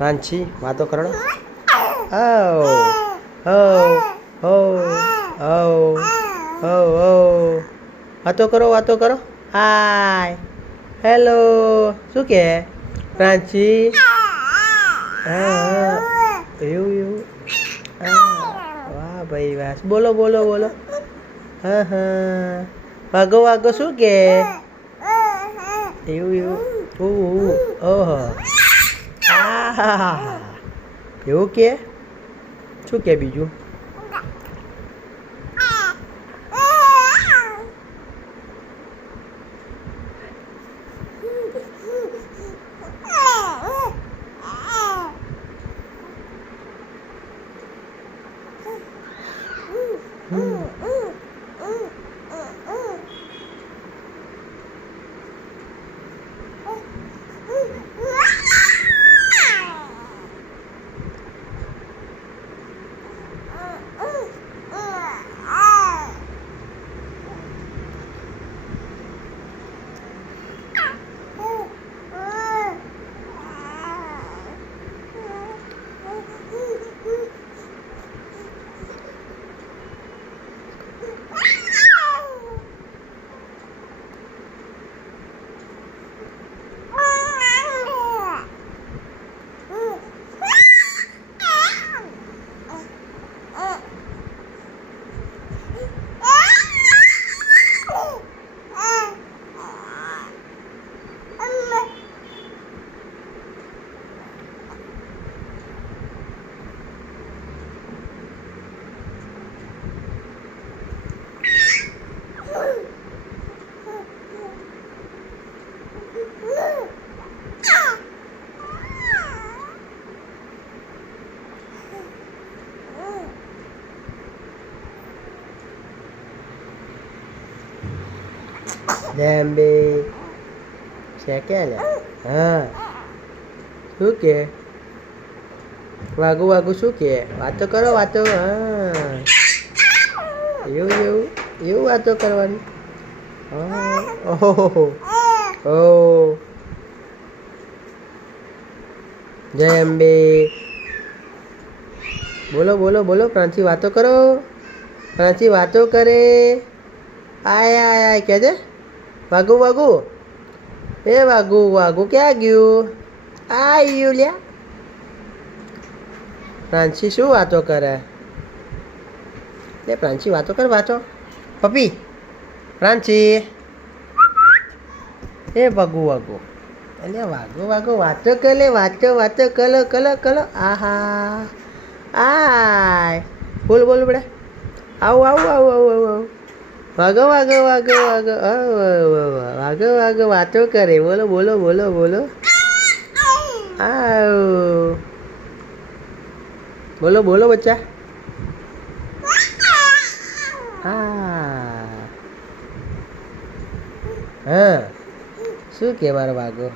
રાંચી વાતો કરો. ઓ ઓ ઓ ઓ ઓ ઓ વાતો કરો. હાય હેલો શું કે રાંચી? હા એવું વાહ ભાઈ વાહ. બોલો. હા વાગો શું કે? એવું ઓહો આ એવું કે શું કે બીજું? Dembe છે કે ને? હા શું કે? વાગુ શું કે? વાતો કરો. હા એવું વાતો કરવાની. ઓહો ઓ જય અંબે. બોલો પ્રાંચી વાતો કરો. પ્રાંચી વાતો કરે. આય કે છે વાગુ એ વાગુ ક્યાં ગયું? આવ્યું લ્યા. પ્રાંચી શું વાતો કરે? પ્રાંચી વાતો કર પપ્પી. પ્રાંચી એ વાગુ એટલે વાગો વાતો કરે. વાતો કલો. આહા આય બોલ બેટા. આવું વાગો વાતો કરે. બોલો આવ બોલો બચ્ચા. હા શું કે મારો વાગો?